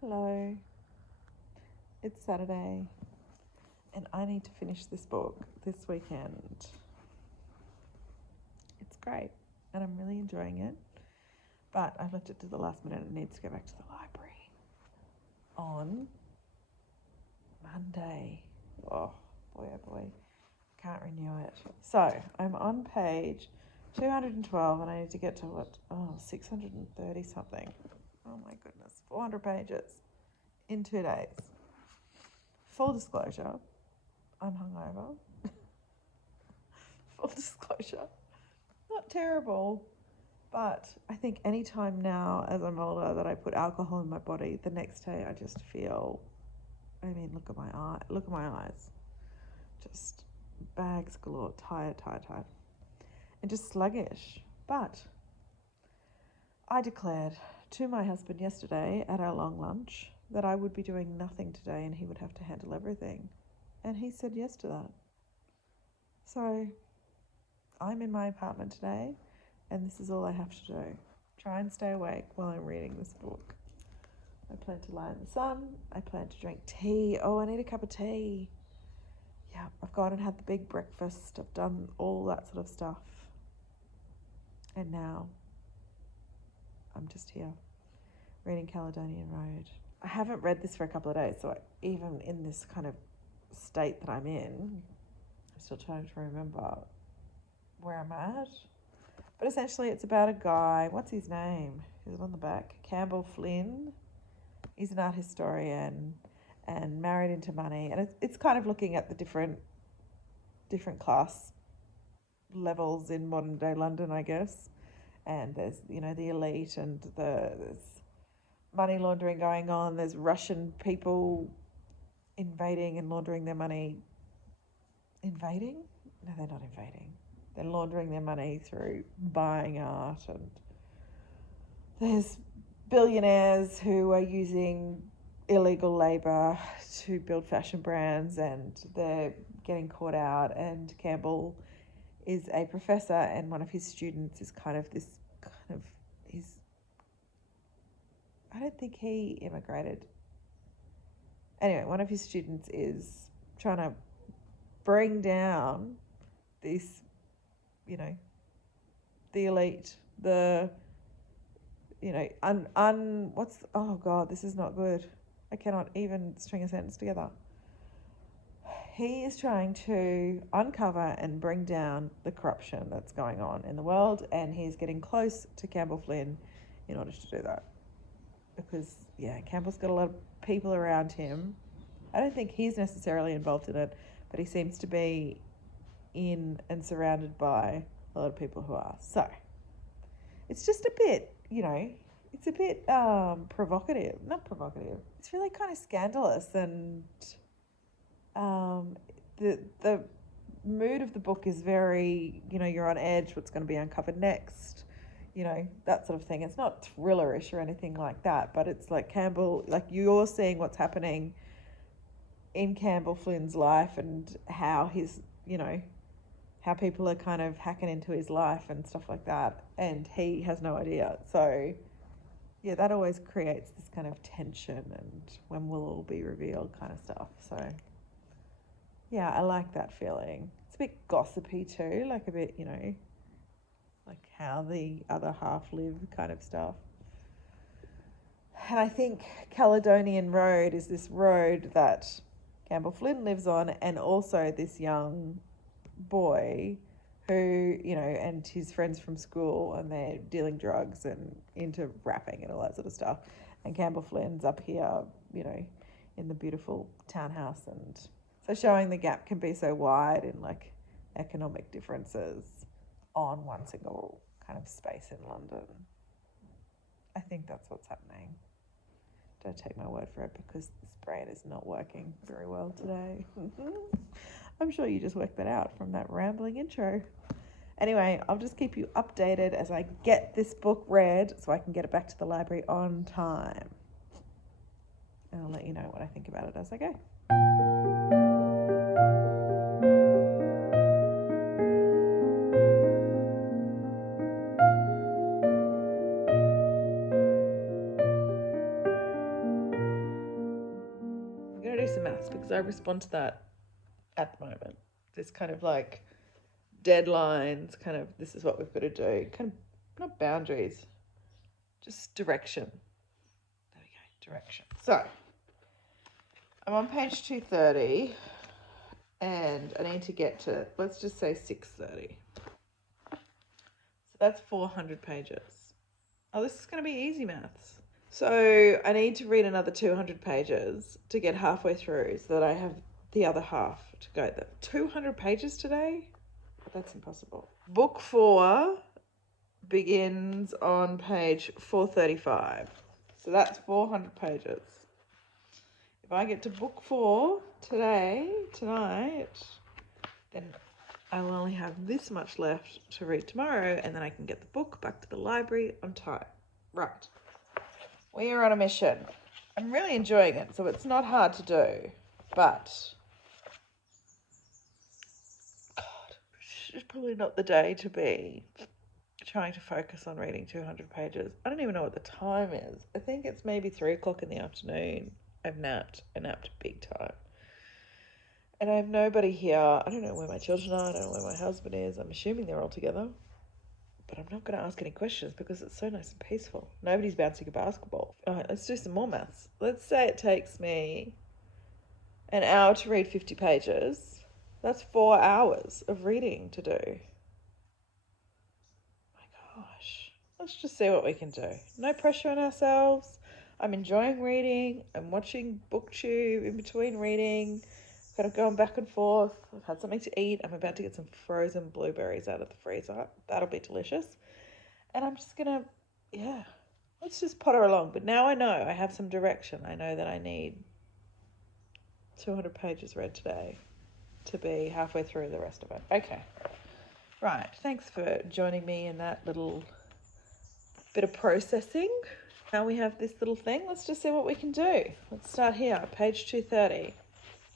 Hello, it's Saturday, and I need to finish this book this weekend. It's great, and I'm really enjoying it, but I've left it to the last minute and needs to go back to the library on Monday. Oh, boy, can't renew it. So, I'm on page 212, and I need to get to 630 something. Oh my goodness, 400 pages in 2 days. Full disclosure, I'm hungover. Full disclosure. Not terrible, but I think any time now as I'm older that I put alcohol in my body, the next day I just feel, look at my eyes. Just bags galore, tired, and just sluggish. But I declared to my husband yesterday at our long lunch that I would be doing nothing today and he would have to handle everything. And he said yes to that. So I'm in my apartment today, and this is all I have to do. Try and stay awake while I'm reading this book. I plan to lie in the sun. I plan to drink tea. Oh, I need a cup of tea. Yeah, I've gone and had the big breakfast. I've done all that sort of stuff. And now I'm just here reading Caledonian Road. I haven't read this for a couple of days, so even in this kind of state that I'm in, I'm still trying to remember where I'm at. But essentially it's about a guy, what's his name? Is it on the back? Campbell Flynn. He's an art historian and married into money. And it's kind of looking at the different class levels in modern day London, I guess. And there's, the elite and there's money laundering going on. There's Russian people invading and laundering their money. Invading? No, they're not invading. They're laundering their money through buying art, and there's billionaires who are using illegal labour to build fashion brands, and they're getting caught out. And Campbell is a professor, and one of his students is I don't think he immigrated. Anyway, one of his students is trying to bring down this, the elite, oh God, this is not good. I cannot even string a sentence together. He is trying to uncover and bring down the corruption that's going on in the world, and he's getting close to Campbell Flynn in order to do that. Because, Campbell's got a lot of people around him. I don't think he's necessarily involved in it, but he seems to be in and surrounded by a lot of people who are. So, it's just a bit, it's a bit provocative. Not provocative. It's really kind of scandalous, and the mood of the book is very, you're on edge, what's going to be uncovered next, that sort of thing. It's not thrillerish or anything like that, but it's like Campbell, like you're seeing what's happening in Campbell Flynn's life and how his, how people are kind of hacking into his life and stuff like that, and he has no idea. So yeah, that always creates this kind of tension and when will all be revealed kind of stuff. So yeah, I like that feeling. It's a bit gossipy too, like a bit, like how the other half live kind of stuff. And I think Caledonian Road is this road that Campbell Flynn lives on, and also this young boy who, and his friends from school, and they're dealing drugs and into rapping and all that sort of stuff. And Campbell Flynn's up here, in the beautiful townhouse. And so showing the gap can be so wide in like economic differences on one single kind of space in London. I think that's what's happening. Don't take my word for it, because this brain is not working very well today. I'm sure you just worked that out from that rambling intro. Anyway, I'll just keep you updated as I get this book read so I can get it back to the library on time. And I'll let you know what I think about it as I go. maths because I respond to that at the moment. This kind of like deadlines, kind of this is what we've got to do, kind of not boundaries, just direction. There we go, direction. So I'm on page 230 and I need to get to, let's just say 630. So that's 400 pages. Oh, this is going to be easy maths. So I need to read another 200 pages to get halfway through so that I have the other half to go. 200 pages today? That's impossible. Book 4 begins on page 435. So that's 400 pages. If I get to book 4 tonight, then I will only have this much left to read tomorrow, and then I can get the book back to the library on time. Right. We are on a mission. I'm really enjoying it, so it's not hard to do, but God, it's probably not the day to be trying to focus on reading 200 pages. I don't even know what the time is. I think it's maybe 3 o'clock in the afternoon. I napped big time. And I have nobody here. I don't know where my children are. I don't know where my husband is. I'm assuming they're all together. But I'm not going to ask any questions because it's so nice and peaceful. Nobody's bouncing a basketball. All right, let's do some more maths. Let's say it takes me an hour to read 50 pages. That's 4 hours of reading to do. My gosh. Let's just see what we can do. No pressure on ourselves. I'm enjoying reading. I'm watching BookTube in between reading. Kind of going back and forth. I've had something to eat. I'm about to get some frozen blueberries out of the freezer. That'll be delicious. And I'm just gonna, let's just potter along. But now I know I have some direction. I know that I need 200 pages read today to be halfway through the rest of it. Okay. Right. Thanks for joining me in that little bit of processing. Now we have this little thing. Let's just see what we can do. Let's start here, page 230.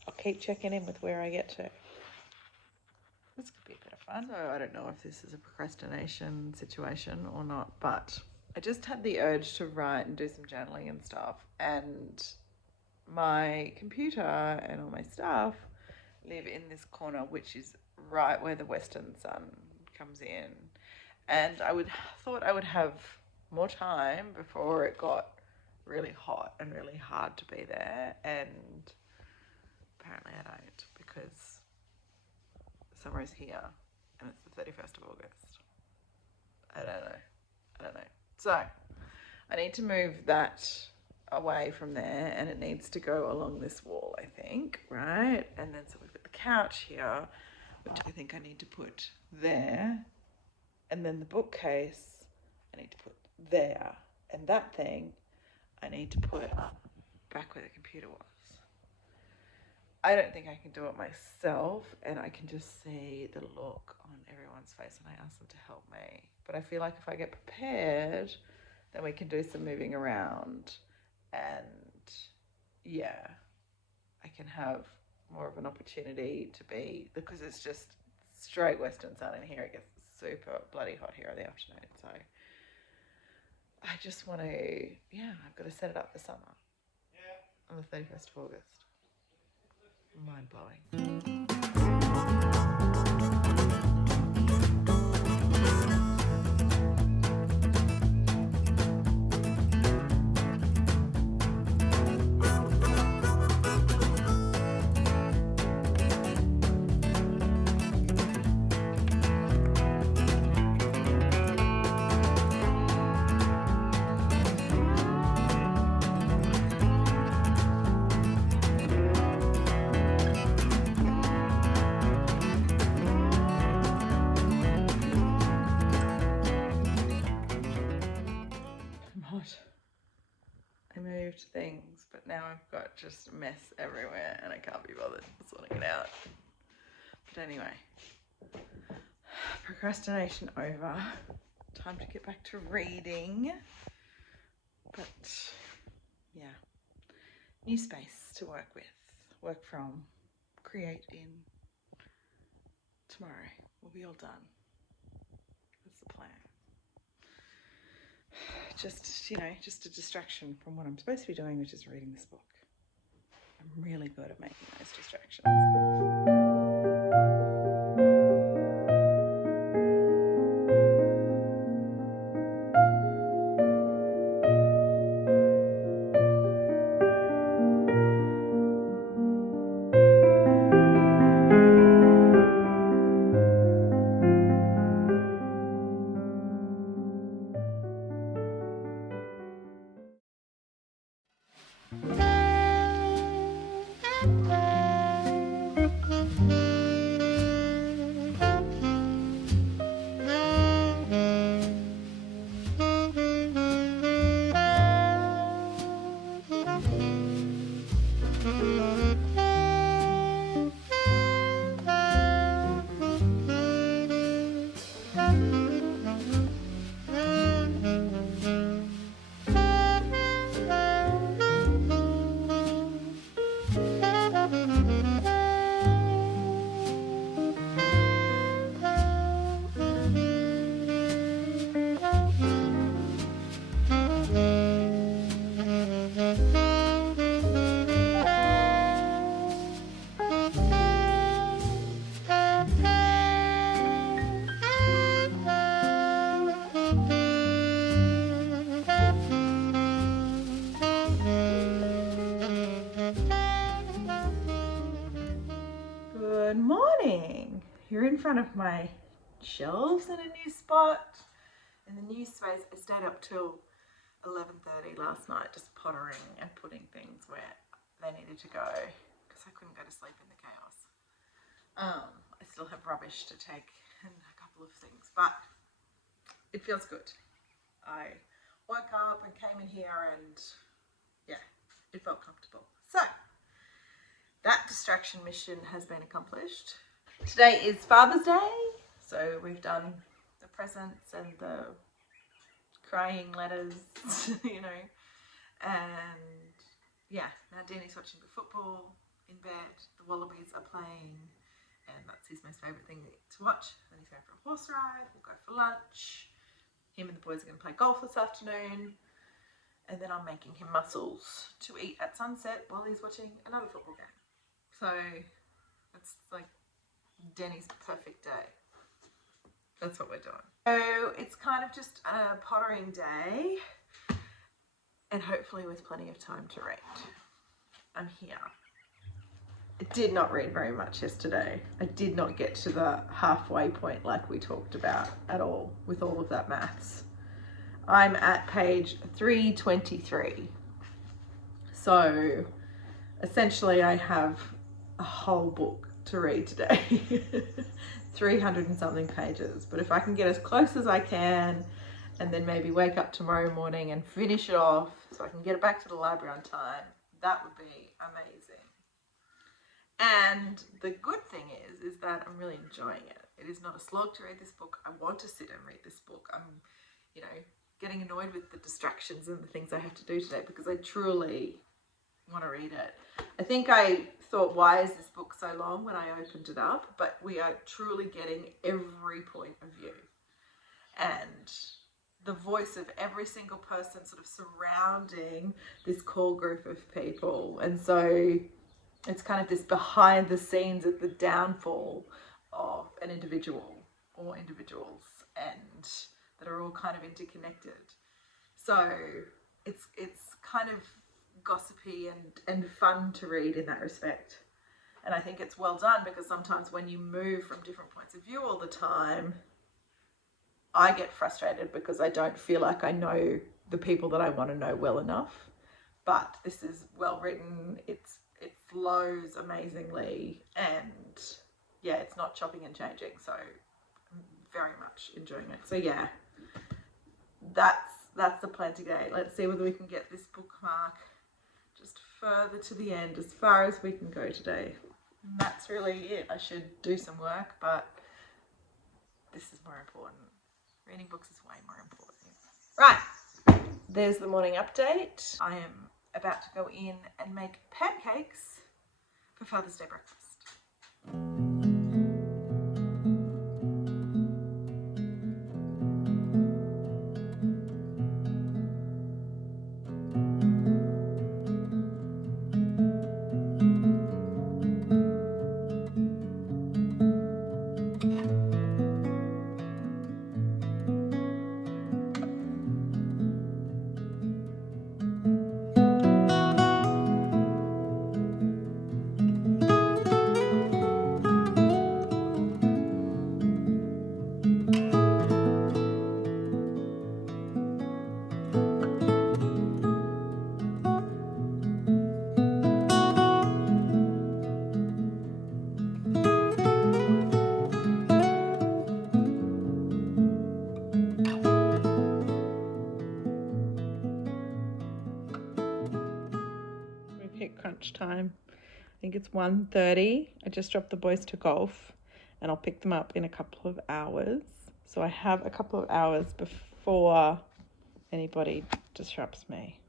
I'll keep checking in with where I get to. This could be a bit of fun. So I don't know if this is a procrastination situation or not, but I just had the urge to write and do some journaling and stuff. And my computer and all my stuff live in this corner, which is right where the western sun comes in. And thought I would have more time before it got really hot and really hard to be there. And apparently I don't, because summer is here and it's the 31st of August. I don't know. So I need to move that away from there, and it needs to go along this wall, I think, right? And then so we've got the couch here, which I think I need to put there. And then the bookcase I need to put there. And that thing I need to put back where the computer was. I don't think I can do it myself, and I can just see the look on everyone's face, and I ask them to help me. But I feel like if I get prepared, then we can do some moving around, and I can have more of an opportunity to be, because it's just straight western sun in here. It gets super bloody hot here in the afternoon, so I just want to, I've got to set it up for summer on the 31st of August. Mind-blowing. I moved things, but now I've got just a mess everywhere and I can't be bothered sorting it out. But anyway, procrastination over. Time to get back to reading. But new space to work with, work from, create in. Tomorrow we'll be all done. That's the plan. Just a distraction from what I'm supposed to be doing, which is reading this book. I'm really good at making those distractions. Good morning. You're in front of my shelves in a new spot. In the new space, I stayed up till 11:30 last night just pottering and putting things where they needed to go because I couldn't go to sleep in the chaos. I still have rubbish to take and a couple of things, but it feels good. I woke up and came in here and yeah, it felt comfortable. So that distraction mission has been accomplished. Today is Father's Day, so we've done the presents and the crying letters, you know, and yeah, now Danny's watching the football in bed, the Wallabies are playing, and that's his most favourite thing to watch. Then he's going for a horse ride, we'll go for lunch, him and the boys are going to play golf this afternoon, and then I'm making him mussels to eat at sunset while he's watching another football game. So it's like Danny's perfect day. That's what we're doing. So it's kind of just a pottering day and hopefully with plenty of time to read. I'm here. I did not read very much yesterday. I did not get to the halfway point like we talked about at all with all of that maths. I'm at page 323. So essentially I have a whole book to read today. 300 and something pages, but if I can get as close as I can and then maybe wake up tomorrow morning and finish it off so I can get it back to the library on time, that would be amazing. And the good thing is that I'm really enjoying it. It is not a slog to read this book. I want to sit and read this book. I'm, you know, getting annoyed with the distractions and the things I have to do today because I truly want to read it. I think I thought, why is this book so long when I opened it up? But we are truly getting every point of view and the voice of every single person sort of surrounding this core group of people. And so it's kind of this behind the scenes at the downfall of an individual or individuals, and that are all kind of interconnected. So it's kind of gossipy and fun to read in that respect. And I think it's well done because sometimes when you move from different points of view all the time, I get frustrated because I don't feel like I know the people that I want to know well enough. But this is well written, it flows amazingly, and yeah, it's not chopping and changing, so I'm very much enjoying it. So yeah, that's the plan today. Let's see whether we can get this bookmark just further to the end, as far as we can go today. And that's really it. I should do some work, but this is more important. Reading books is way more important. Right, there's the morning update. I am about to go in and make pancakes for Father's Day breakfast. hit crunch time. I think it's 1:30. I just dropped the boys to golf and I'll pick them up in a couple of hours. So I have a couple of hours before anybody disrupts me.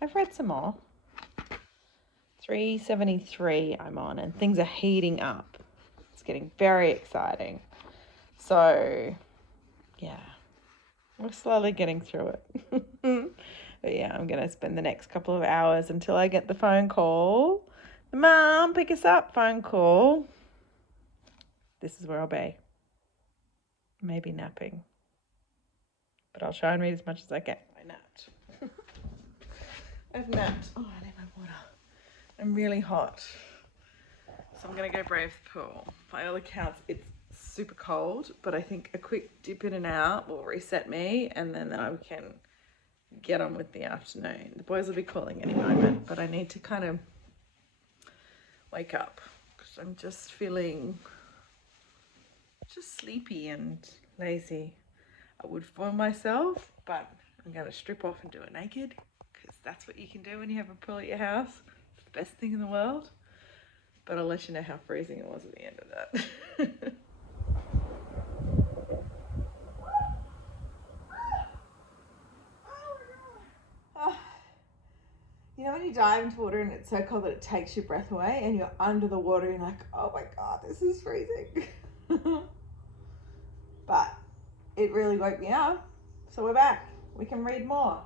I've read some more. 373 I'm on, and things are heating up. It's getting very exciting. So, yeah, we're slowly getting through it. But yeah, I'm going to spend the next couple of hours until I get the phone call. Mum, pick us up phone call. This is where I'll be. Maybe napping. But I'll try and read as much as I can. I napped. I've napped. Oh, I need my water. I'm really hot. So I'm going to go brave the pool. By all accounts, it's super cold, but I think a quick dip in and out will reset me, and then I can get on with the afternoon. The boys will be calling any moment, but I need to kind of wake up because I'm just feeling just sleepy and lazy. I would film myself, but I'm going to strip off and do it naked because that's what you can do when you have a pool at your house. It's the best thing in the world. But I'll let you know how freezing it was at the end of that. You know when you dive into water and it's so cold that it takes your breath away and you're under the water and you're like, oh my God, this is freezing. But it really woke me up. So we're back. We can read more.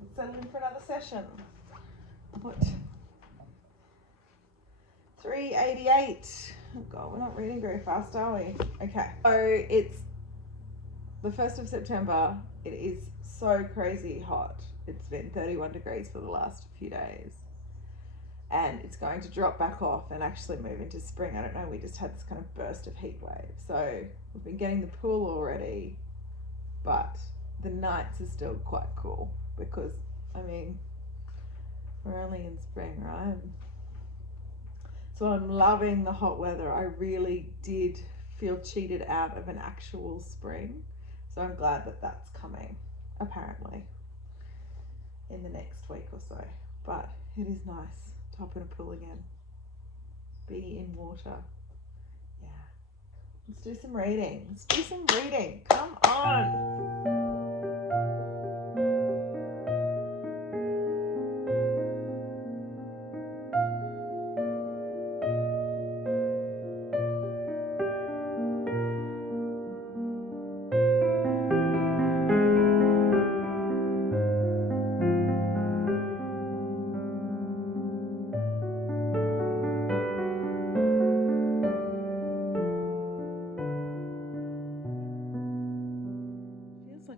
Let's settle in for another session. What? 388. Oh God, we're not reading very fast, are we? Okay. So it's the 1st of September. It is so crazy hot. It's been 31 degrees for the last few days. And it's going to drop back off and actually move into spring. I don't know, we just had this kind of burst of heat wave. So we've been getting the pool already, but the nights are still quite cool because, I mean, we're only in spring, right? So I'm loving the hot weather. I really did feel cheated out of an actual spring. So I'm glad that that's coming, apparently, in the next week or so. But it is nice to hop in a pool again. Be in water. Yeah. Let's do some reading. Let's do some reading. Come on.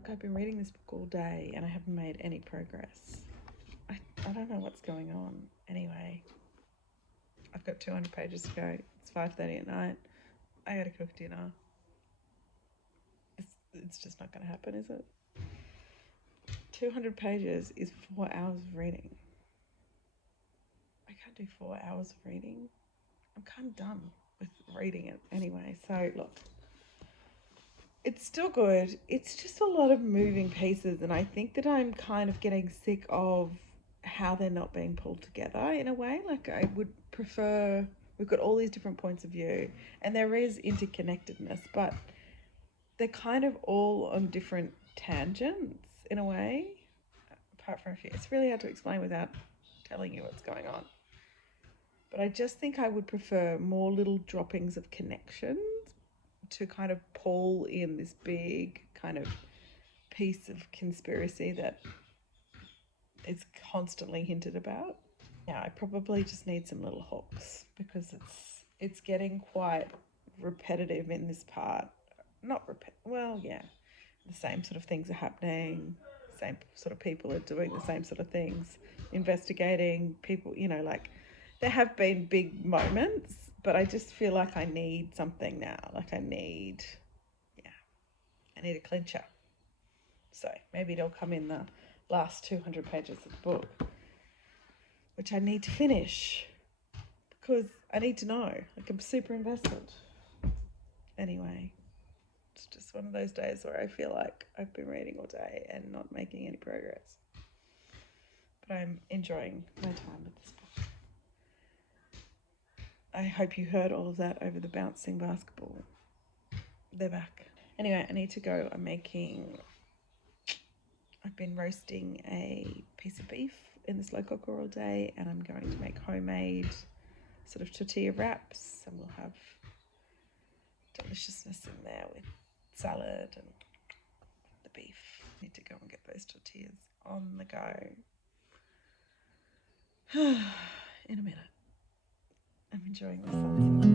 I've been reading this book all day and I haven't made any progress. I don't know what's going on. Anyway, I've got 200 pages to go. It's 5:30 at night. I gotta cook dinner. It's just not gonna happen, is it? 200 pages is 4 hours of reading. I can't do 4 hours of reading. I'm kind of done with reading it anyway. So look, it's still good. It's just a lot of moving pieces, and I think that I'm kind of getting sick of how they're not being pulled together in a way. Like I would prefer, we've got all these different points of view, and there is interconnectedness, but they're kind of all on different tangents in a way, apart from a few. It's really hard to explain without telling you what's going on. But I just think I would prefer more little droppings of connections to kind of pull in this big kind of piece of conspiracy that is constantly hinted about. Yeah, I probably just need some little hooks because it's getting quite repetitive in this part. The same sort of things are happening. Same sort of people are doing the same sort of things, investigating people, like there have been big moments, but I just feel like I need something now. Like I need a clincher. So maybe it'll come in the last 200 pages of the book, which I need to finish because I need to know. Like I'm super invested. Anyway, it's just one of those days where I feel like I've been reading all day and not making any progress. but I'm enjoying my time with this book. I hope you heard all of that over the bouncing basketball. They're back. Anyway, I need to go. I've been roasting a piece of beef in the slow cooker all day, and I'm going to make homemade sort of tortilla wraps, and we'll have deliciousness in there with salad and the beef. I need to go and get those tortillas on the go. In a minute. I'm enjoying the sunset.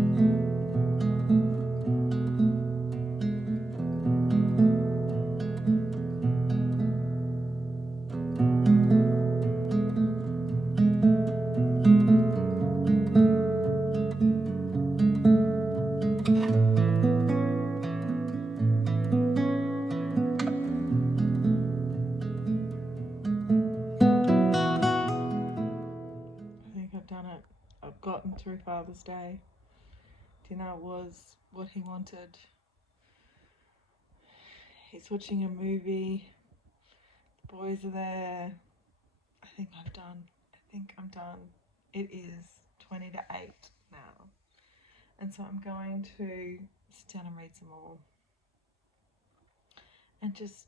I've gotten through Father's Day. Dinner was what he wanted. He's watching a movie. The boys are there. I think I'm done. It is 20 to 8 now. And so I'm going to sit down and read some more. And just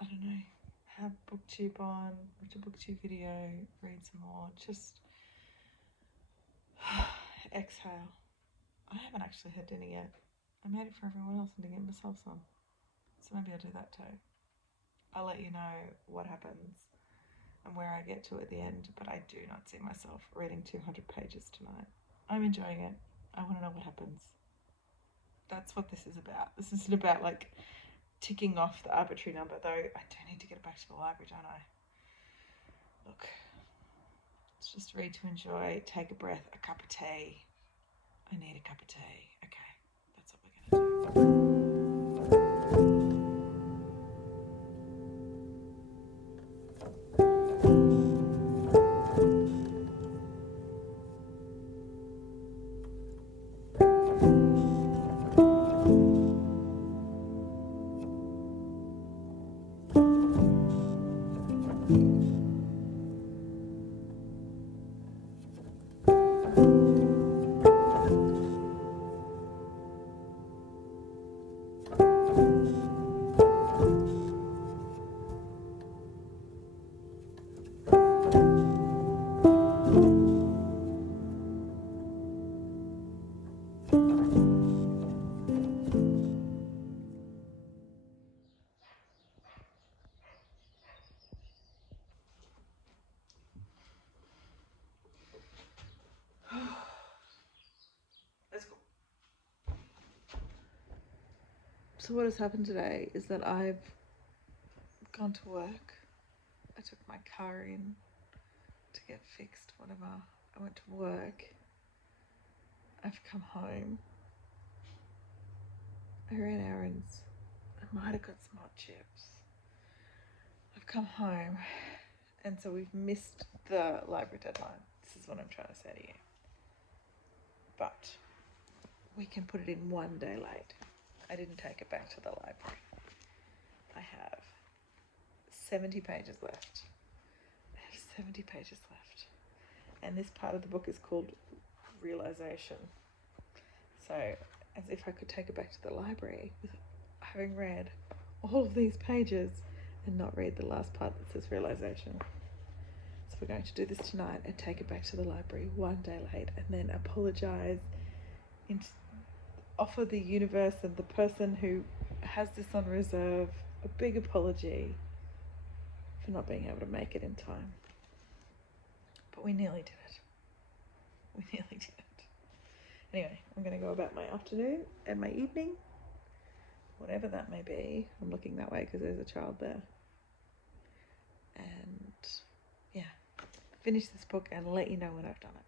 I don't know, have BookTube on, watch a BookTube video, read some more. Just exhale. I haven't actually had dinner yet. I made it for everyone else and didn't get myself some. So maybe I'll do that too. I'll let you know what happens and where I get to at the end, but I do not see myself reading 200 pages tonight. I'm enjoying it. I want to know what happens. That's what this is about. This isn't about like ticking off the arbitrary number, though I do need to get back to the library, don't I? Look, let's just read to enjoy, take a breath, a cup of tea. I need a cup of tea. Okay, that's what we're going to do. Let's go. So what has happened today is that I've gone to work. I took my car in to get fixed, whatever. I went to work. I've come home. I ran errands. I might have got some hot chips. I've come home, and so we've missed the library deadline. This is what I'm trying to say to you. But we can put it in one day late. I didn't take it back to the library. I have 70 pages left. I have 70 pages left. And this part of the book is called Realization. So, as if I could take it back to the library with having read all of these pages and not read the last part that says Realization. So we're going to do this tonight and take it back to the library one day late, and then apologise, offer the universe and the person who has this on reserve a big apology for not being able to make it in time. But we nearly did it. We nearly did it. Anyway, I'm going to go about my afternoon and my evening, whatever that may be. I'm looking that way because there's a child there. And yeah, finish this book and let you know when I've done it.